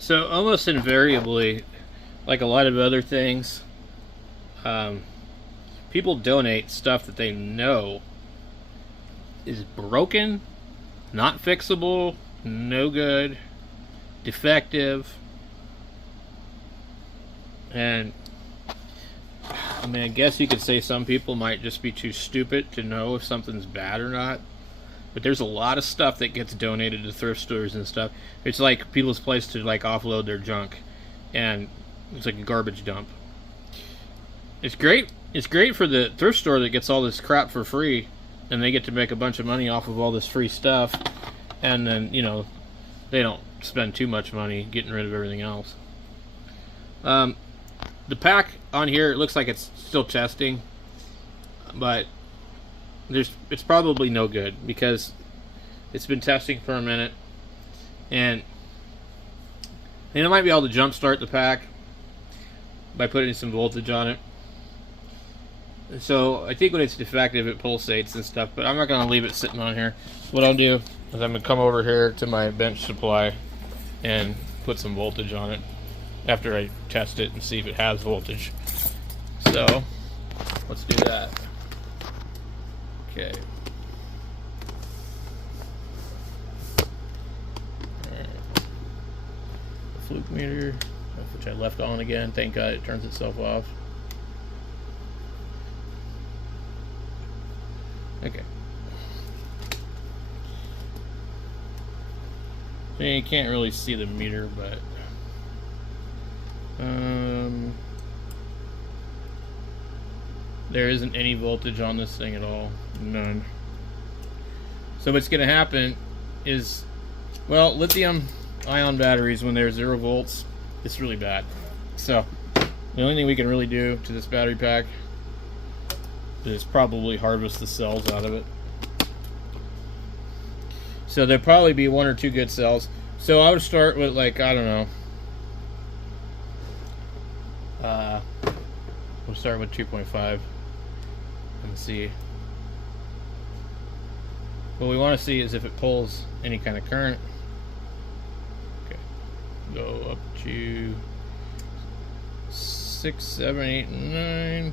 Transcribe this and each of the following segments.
So almost invariably, like a lot of other things, um, people donate stuff that they know is broken, not fixable, no good, defective, and I mean, I guess you could say some people might just be too stupid to know if something's bad or not. But there's a lot of stuff that gets donated to thrift stores and stuff. It's like people's place to like offload their junk, and it's like a garbage dump. It's great. It's great for the thrift store that gets all this crap for free, and they get to make a bunch of money off of all this free stuff, and then they don't spend too much money getting rid of everything else. The pack on here, it looks like it's still testing, but it's probably no good because it's been testing for a minute, and it might be able to jump start the pack by putting some voltage on it. So I think when it's defective, it pulsates and stuff, but I'm not going to leave it sitting on here. What I'll do is I'm going to come over here to my bench supply and put some voltage on it after I test it and see if it has voltage. So let's do that. Okay. Alright. The fluke meter, which I left on again. Thank God it turns itself off. Okay. So you can't really see the meter, but there isn't any voltage on this thing at all. None. So what's going to happen is, well, lithium ion batteries, when they're 0 volts, it's really bad. So the only thing we can really do to this battery pack is probably harvest the cells out of it. So there'll probably be 1 or 2 good cells. So I would start with, like, I don't know. We'll start with 2.5 and see. What we want to see is if it pulls any kind of current. Okay, go up to 6, 7, 8, 9.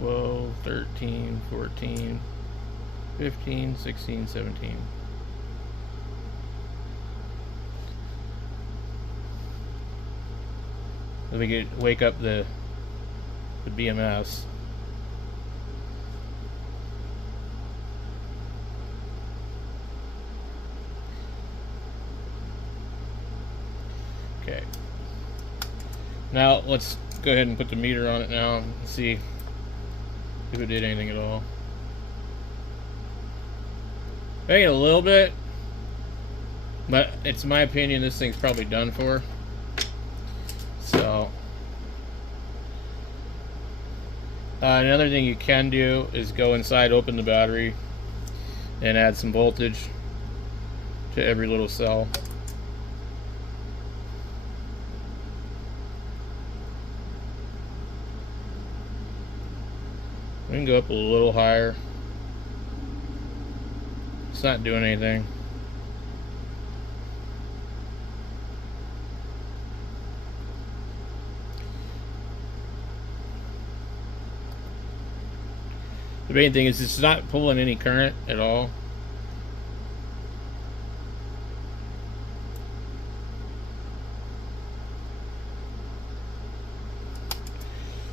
12, 13, 14, 15, 16, 17. So we could wake up the BMS. Okay. Now let's go ahead and put the meter on it now and see if it did anything at all. Maybe a little bit, but it's my opinion this thing's probably done for. So another thing you can do is go inside, open the battery, and add some voltage to every little cell. We can go up a little higher. It's not doing anything. The main thing is it's not pulling any current at all.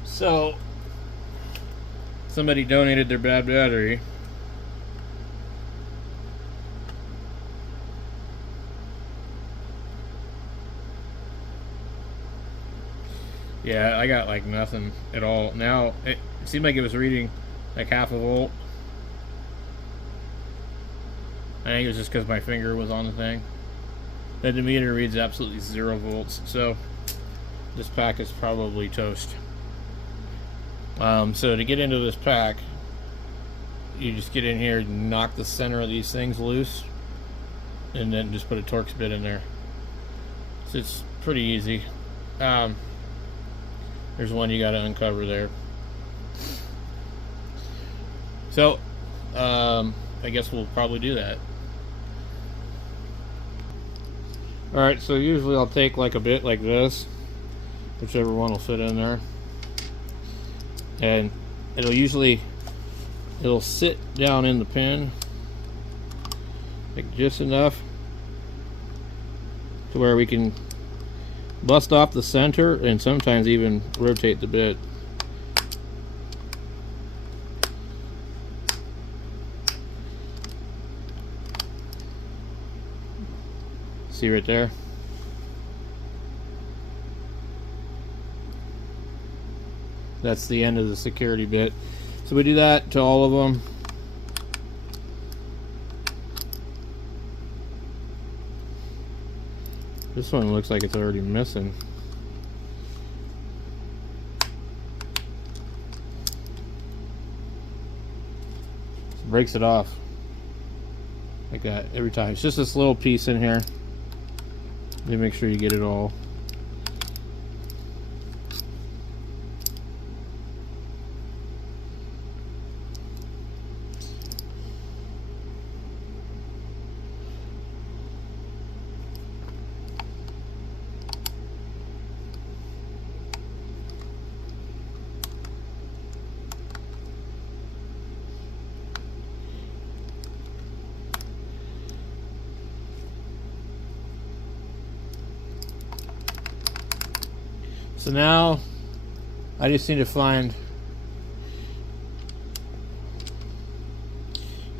So somebody donated their bad battery. Yeah, I got like nothing at all. Now it seemed like it was reading like 1/2 volt. I think it was just because my finger was on the thing. Then the meter reads absolutely 0 volts. So this pack is probably toast. So to get into this pack, you just get in here and knock the center of these things loose, and then just put a Torx bit in there. So it's pretty easy. There's one you got to uncover there. So I guess we'll probably do that. Alright, so usually I'll take like a bit like this, whichever one will fit in there, and it'll sit down in the pin like just enough to where we can bust off the center and sometimes even rotate the bit. See right there? That's the end of the security bit. So we do that to all of them. This one looks like it's already missing. So breaks it off like that every time. It's just this little piece in here. You make sure you get it all. So now I just need to find,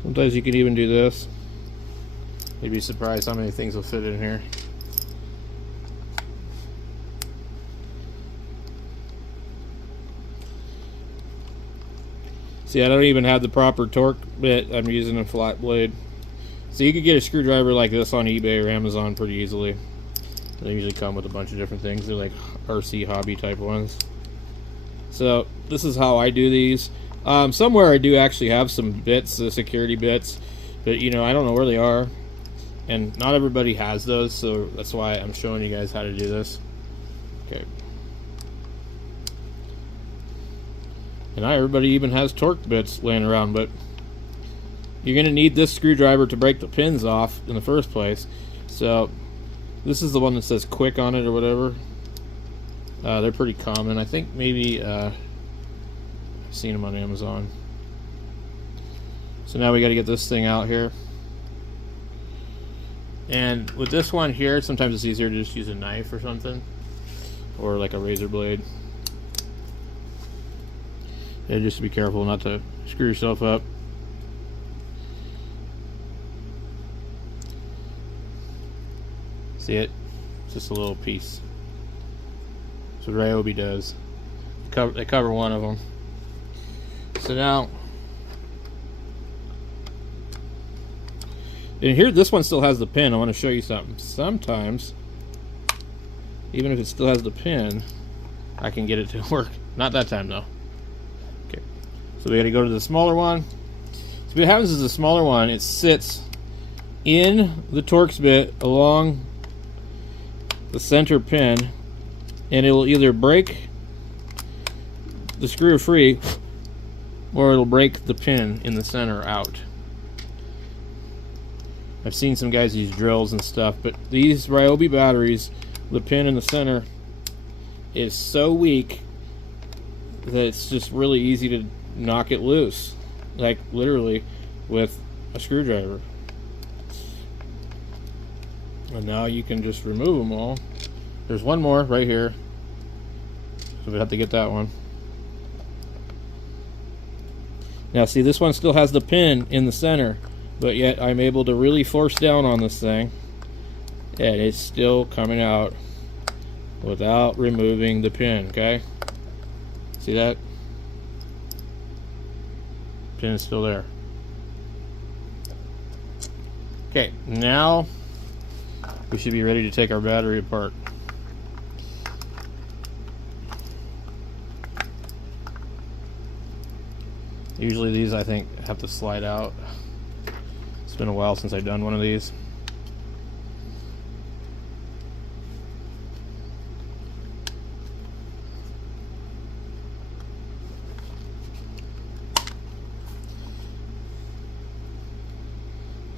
sometimes you can even do this. You'd be surprised how many things will fit in here. See, I don't even have the proper torque bit. I'm using a flat blade. So you could get a screwdriver like this on eBay or Amazon pretty easily. They usually come with a bunch of different things. They're like RC hobby type ones. So this is how I do these. Somewhere I do actually have some bits, the security bits, but you know, I don't know where they are, and not everybody has those, so that's why I'm showing you guys how to do this. Okay. And not everybody even has torque bits laying around, but you're going to need this screwdriver to break the pins off in the first place. So this is the one that says quick on it or whatever. They're pretty common. I think maybe I've seen them on Amazon. So now we got to get this thing out here. And with this one here, sometimes it's easier to just use a knife or something, or like a razor blade. Yeah, just be careful not to screw yourself up. See it? It's just a little piece. That's what Ryobi does. They cover one of them. So now, and here, this one still has the pin. I want to show you something. Sometimes, even if it still has the pin, I can get it to work. Not that time though. Okay. So we got to go to the smaller one. So what happens is the smaller one, it sits in the Torx bit along the center pin, and it will either break the screw free or it'll break the pin in the center out. I've seen some guys use drills and stuff, but these Ryobi batteries, the pin in the center is so weak that it's just really easy to knock it loose, like literally with a screwdriver. And now you can just remove them all. There's one more right here, so we have to get that one. Now see, this one still has the pin in the center, but yet I'm able to really force down on this thing, and it's still coming out without removing the pin. Okay, see that? Pin is still there. Okay, now we should be ready to take our battery apart. Usually these, I think, have to slide out. It's been a while since I've done one of these.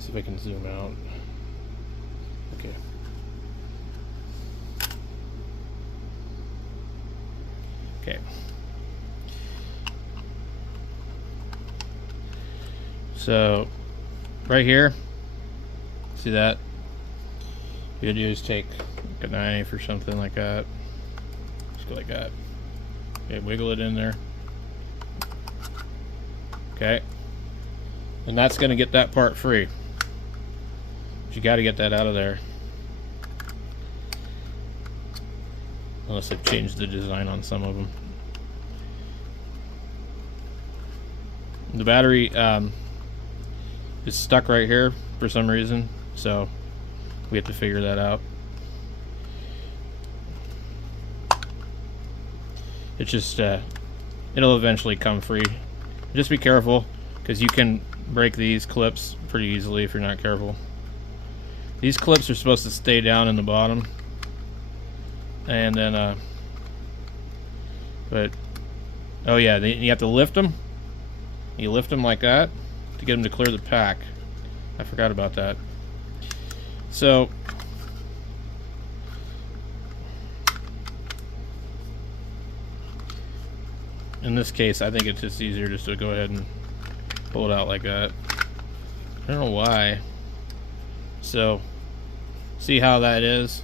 See if I can zoom out. Okay. Okay. So, right here, see that? You do is take a knife or something like that. Just go like that. Okay, wiggle it in there. Okay. And that's going to get that part free. But you got to get that out of there. Unless I've changed the design on some of them. The battery is stuck right here for some reason, so we have to figure that out. It's just it'll eventually come free. Just be careful, because you can break these clips pretty easily if you're not careful. These clips are supposed to stay down in the bottom, and then but oh yeah, you have to lift them. You lift them like that to get them to clear the pack. I forgot about that. So in this case, I think it's just easier just to go ahead and pull it out like that. I don't know why. So see how that is?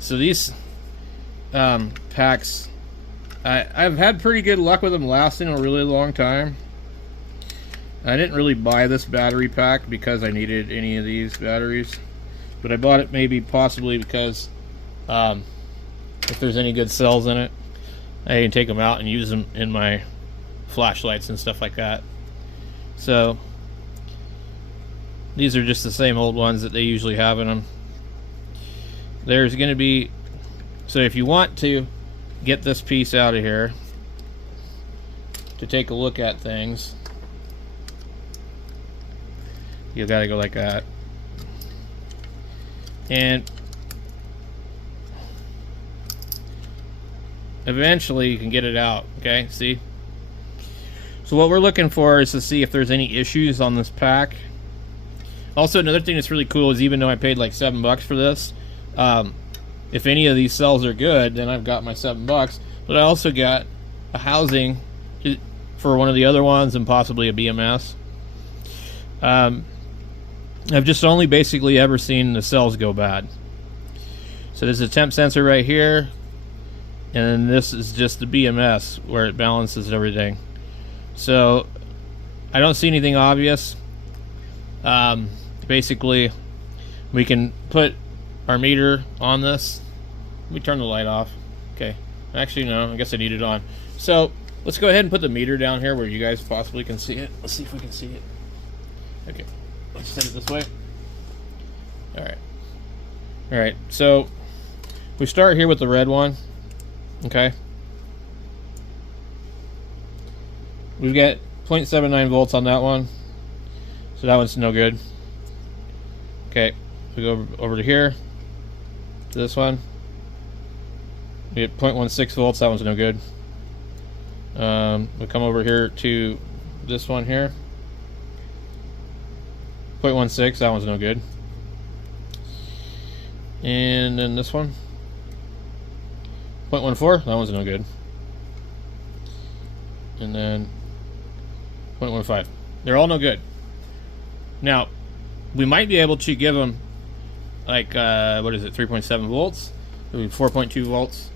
So these packs, I've had pretty good luck with them lasting a really long time. I didn't really buy this battery pack because I needed any of these batteries, but I bought it maybe possibly because if there's any good cells in it, I can take them out and use them in my flashlights and stuff like that. So these are just the same old ones that they usually have in them. There's going to be, so if you want to get this piece out of here to take a look at things, you got to go like that, and eventually you can get it out. Okay, see? So what we're looking for is to see if there's any issues on this pack. Also, another thing that's really cool is, even though I paid like $7 for this, if any of these cells are good, then I've got my $7. But I also got a housing for one of the other ones, and possibly a BMS. I've just only basically ever seen the cells go bad. So there's a temp sensor right here, and this is just the BMS where it balances everything. So I don't see anything obvious. Basically, we can put our meter on this. Let me turn the light off. Okay. Actually, no, I guess I need it on. So let's go ahead and put the meter down here where you guys possibly can see it. Let's see if we can see it. Okay. Let's set it this way. Alright. Alright, so we start here with the red one. Okay. We've got 0.79 volts on that one. So that one's no good. Okay. We go over to here. To this one. We get 0.16 volts. That one's no good. We come over here to this one here. 0.16, that one's no good. And then this one, 0.14, that one's no good. And then 0.15, they're all no good. Now, we might be able to give them like what is it, 3.7 volts, 4.2 volts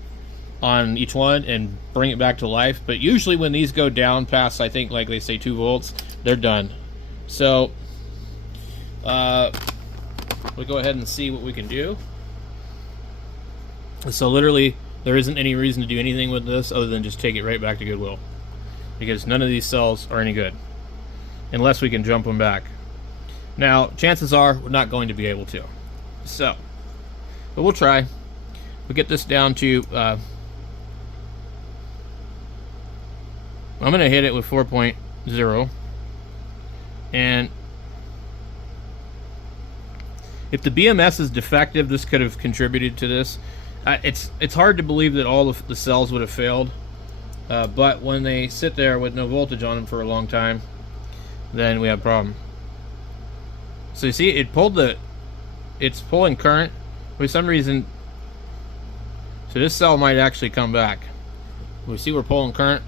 on each one, and bring it back to life. But usually when these go down past, I think, like they say 2 volts, they're done. So we'll go ahead and see what we can do. So literally, there isn't any reason to do anything with this other than just take it right back to Goodwill, because none of these cells are any good unless we can jump them back. Now, chances are we're not going to be able to. So, but we'll try. We'll get this down to I'm going to hit it with 4.0, and if the BMS is defective, this could have contributed to this. It's hard to believe that all of the cells would have failed, but when they sit there with no voltage on them for a long time, then we have a problem. So you see, it's pulling current for some reason. So this cell might actually come back. We see we're pulling current,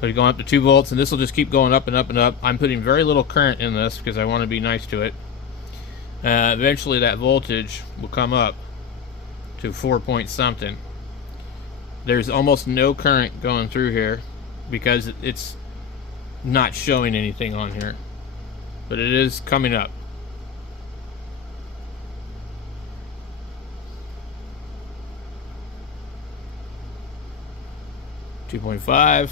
but it's going up to 2 volts, and this will just keep going up and up and up. I'm putting very little current in this because I want to be nice to it. Eventually that voltage will come up to 4 point something. There's almost no current going through here because it's not showing anything on here, but it is coming up. .5.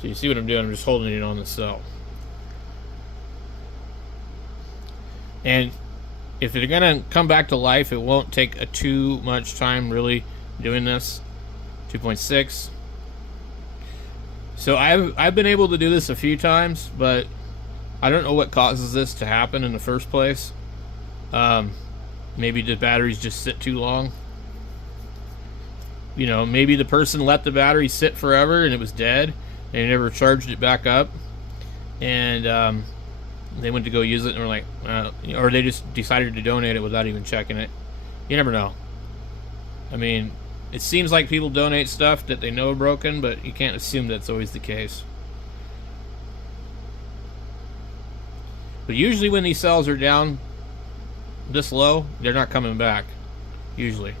So you see what I'm doing, I'm just holding it on the cell. And if they're gonna come back to life, it won't take too much time really doing this. 2.6. So I've been able to do this a few times, but I don't know what causes this to happen in the first place. Maybe the batteries just sit too long. You know, maybe the person let the battery sit forever and it was dead and they never charged it back up, and they went to go use it and were like, or they just decided to donate it without even checking it. You never know. I mean, it seems like people donate stuff that they know are broken, but you can't assume that's always the case. But usually when these cells are down this low, they're not coming back, usually.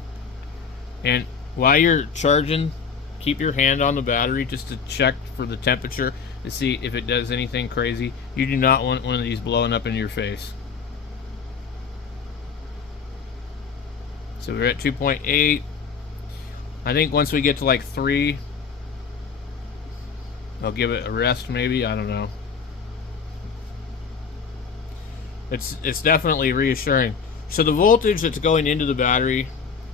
And while you're charging, keep your hand on the battery just to check for the temperature to see if it does anything crazy. You do not want one of these blowing up in your face. So we're at 2.8. I think once we get to like 3, I'll give it a rest maybe. I don't know. It's definitely reassuring. So the voltage that's going into the battery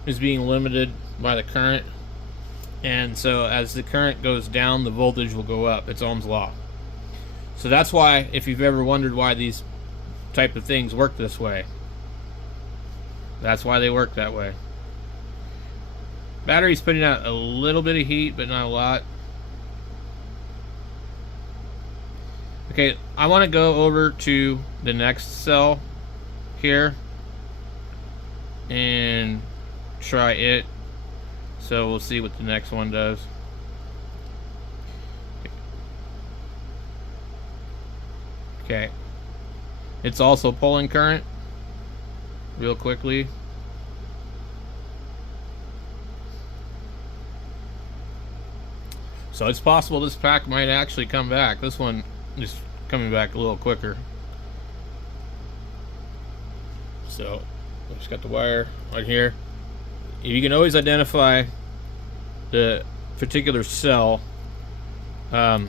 is being limited by the current, and so as the current goes down, the voltage will go up. It's Ohm's law. So that's why, if you've ever wondered why these type of things work this way, that's why they work that way. Battery's putting out a little bit of heat, but not a lot. Okay, I want to go over to the next cell here and try it. So we'll see what the next one does. Okay. It's also pulling current real quickly. So it's possible this pack might actually come back. This one is coming back a little quicker. So I just got the wire right here. You can always identify the particular cell. Let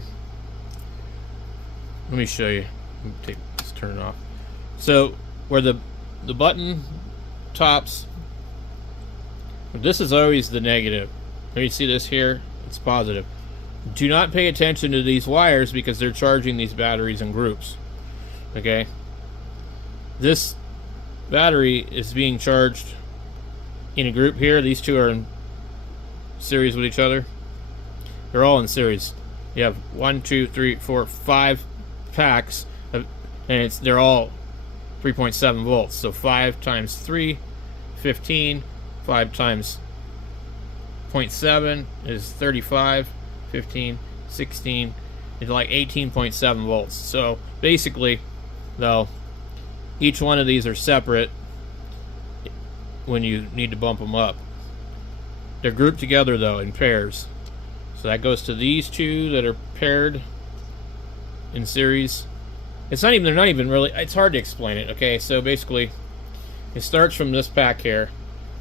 me show you. Let me turn it off. So where the button tops, this is always the negative. Let me see this here. It's positive. Do not pay attention to these wires because they're charging these batteries in groups. Okay? This battery is being charged in a group here. These two are in series with each other. They're all in series. You have 1, 2, 3, 4, 5 packs of, and they're all 3.7 volts. So 5 times 3, 15. 5 times 0.7 is 35. 15, 16, it's like 18.7 volts. So basically, though, each one of these are separate when you need to bump them up. They're grouped together though in pairs. So that goes to these two that are paired in series. They're not even really, it's hard to explain it. Okay, so basically it starts from this pack here,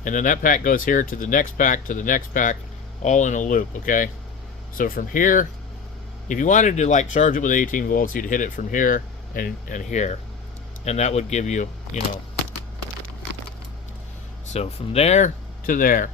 and then that pack goes here to the next pack to the next pack, all in a loop. Okay, so from here, if you wanted to like charge it with 18 volts, you'd hit it from here and here, and that would give you, you know, so from there to there.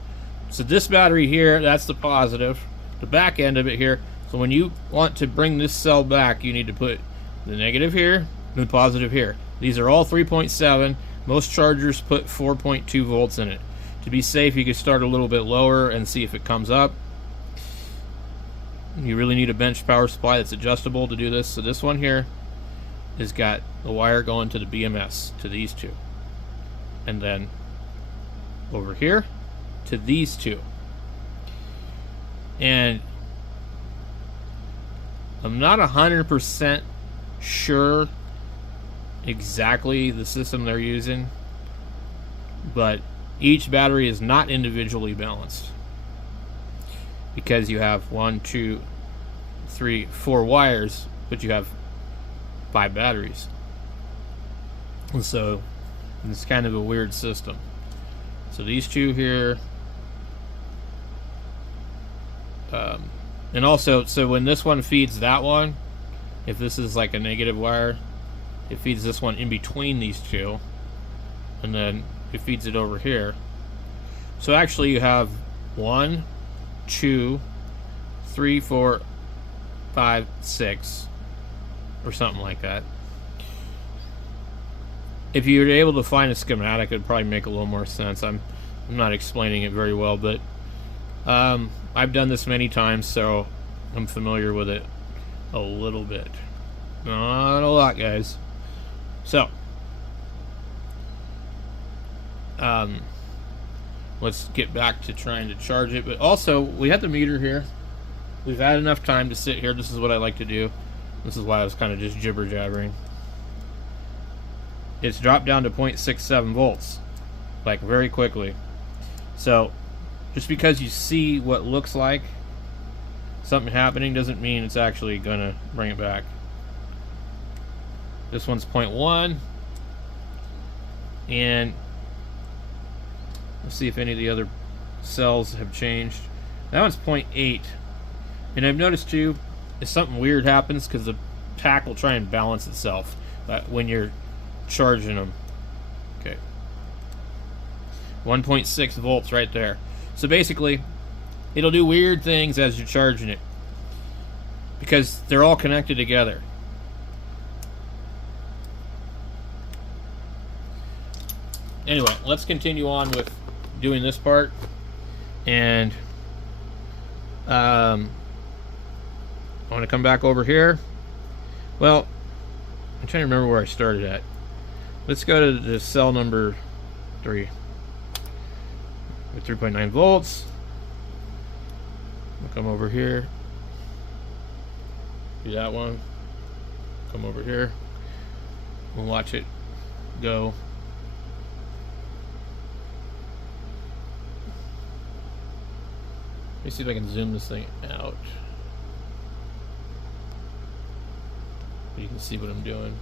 So this battery here, that's the positive, the back end of it here. So when you want to bring this cell back, you need to put the negative here and the positive here. These are all 3.7. Most chargers put 4.2 volts in it. To be safe, you can start a little bit lower and see if it comes up. You really need a bench power supply that's adjustable to do this. So this one here has got the wire going to the BMS, to these two. And then over here to these two. And I'm not 100% sure exactly the system they're using, but each battery is not individually balanced, because you have 1, 2, 3, 4 wires, but you have 5 batteries. And so it's kind of a weird system. So these two here, and also, so when this one feeds that one, if this is like a negative wire, it feeds this one in between these two, and then it feeds it over here. So actually you have 1, 2, 3, 4, 5, 6, or something like that. If you were able to find a schematic, it would probably make a little more sense. I'm not explaining it very well, but I've done this many times, so I'm familiar with it a little bit. Not a lot, guys. So, let's get back to trying to charge it. But also, we have the meter here. We've had enough time to sit here. This is what I like to do. This is why I was kind of just jibber-jabbering. It's dropped down to 0.67 volts, like very quickly. So, just because you see what looks like something happening doesn't mean it's actually gonna bring it back. This one's 0.1, and let's see if any of the other cells have changed. That one's 0.8, and I've noticed too, if something weird happens, because the pack will try and balance itself when you're charging them. Okay, 1.6 volts right there. So basically, it'll do weird things as you're charging it, because they're all connected together. Anyway, let's continue on with doing this part. And I want to come back over here. Well, I'm trying to remember where I started at. Let's go to the cell number 3 with 3.9 volts. We'll come over here. Do that one. Come over here. We'll watch it go. Let me see if I can zoom this thing out. You can see what I'm doing.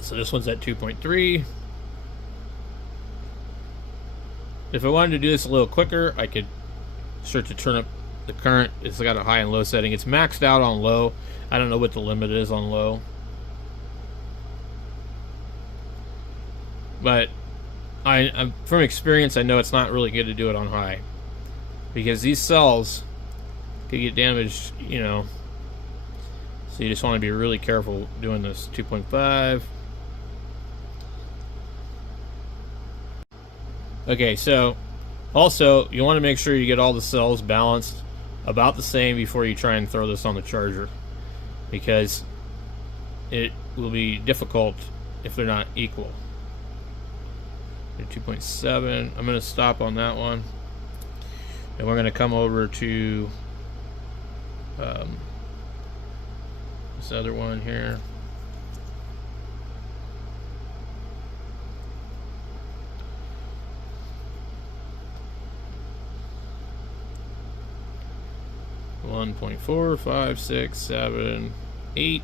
So this one's at 2.3. If I wanted to do this a little quicker, I could start to turn up the current. It's got a high and low setting. It's maxed out on low. I don't know what the limit is on low. But from experience, I know it's not really good to do it on high, because these cells could get damaged, you know. So you just want to be really careful doing this. 2.5. Okay, so also you want to make sure you get all the cells balanced about the same before you try and throw this on the charger, because it will be difficult if they're not equal. 2.7. I'm going to stop on that one, and we're going to come over to this other one here. One 1.4, 5, 6, 7, 8.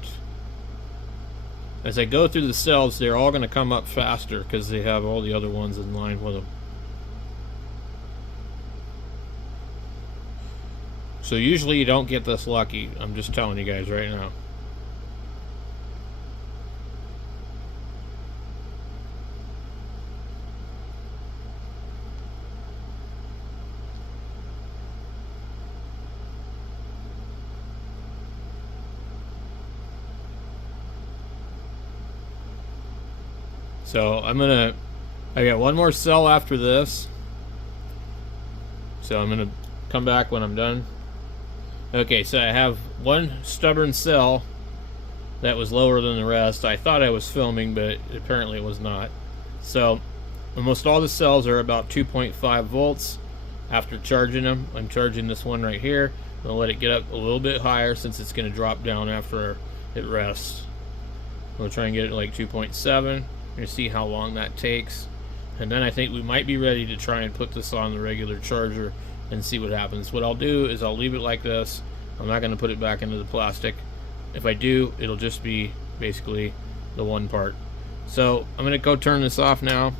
As I go through the cells, they're all going to come up faster because they have all the other ones in line with them. So usually you don't get this lucky. I'm just telling you guys right now. So I got one more cell after this. So I'm gonna come back when I'm done Okay, so I have one stubborn cell that was lower than the rest. I thought I was filming, but apparently it was not. So almost all the cells are about 2.5 volts after charging them. I'm charging this one right here. I'm going to let it get up a little bit higher since it's going to drop down after it rests. We'll try and get it like 2.7 and see how long that takes. And then I think we might be ready to try and put this on the regular charger and see what happens. What I'll do is I'll leave it like this. I'm not going to put it back into the plastic. If I do, it'll just be basically the one part. So I'm going to go turn this off now,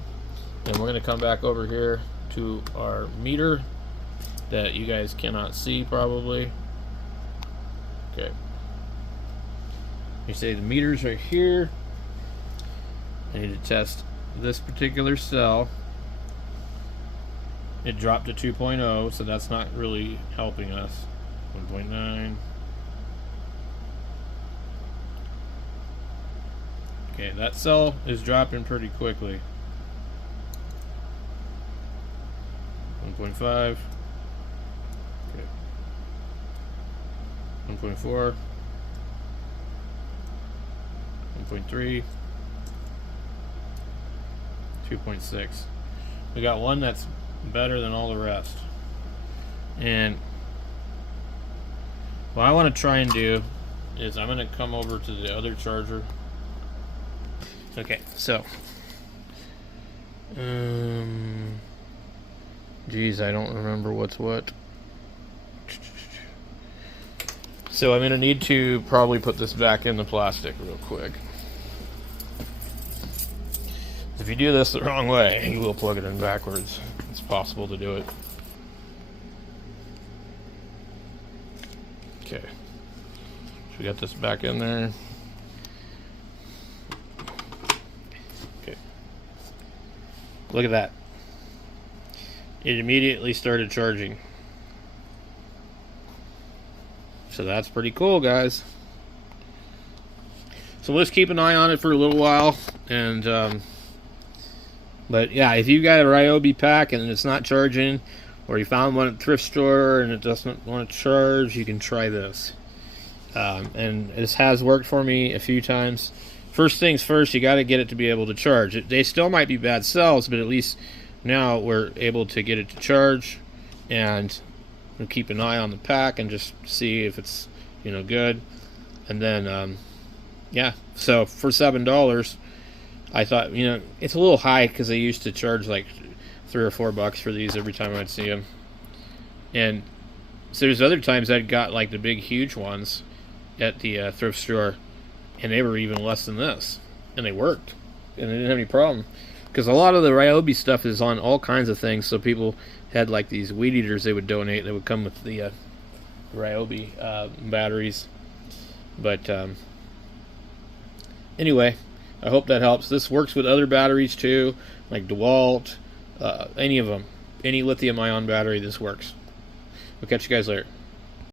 and we're going to come back over here to our meter that you guys cannot see probably. Okay. You say the meter's right here. I need to test this particular cell. It dropped to 2.0, so that's not really helping us. 1.9. Okay, that cell is dropping pretty quickly. 1.5. Okay. 1.4. 1.3. 2.6. We got one that's better than all the rest. And what I want to try and do is I'm going to come over to the other charger. Okay, so geez, I don't remember what's what. So I'm going to need to probably put this back in the plastic real quick. If you do this the wrong way, you will plug it in backwards. It's possible to do it. Okay. So we got this back in there. Okay. Look at that. It immediately started charging. So that's pretty cool, guys. So let's keep an eye on it for a little while. And, but yeah, if you got a Ryobi pack and it's not charging, or you found one at the thrift store and it doesn't want to charge, you can try this. And this has worked for me a few times. First things first, you got to get it to be able to charge. They still might be bad cells, but at least now we're able to get it to charge, and we'll keep an eye on the pack and just see if it's, you know, good. And then yeah, so for $7, I thought, you know, it's a little high because they used to charge like $3 or $4 for these every time I'd see them. And so there's other times I'd got like the big huge ones at the thrift store, and they were even less than this, and they worked, and they didn't have any problem, because a lot of the Ryobi stuff is on all kinds of things. So people had like these weed eaters they would donate that would come with the Ryobi batteries. But anyway, I hope that helps. This works with other batteries too, like DeWalt, any of them, any lithium ion battery. This works. We'll catch you guys later.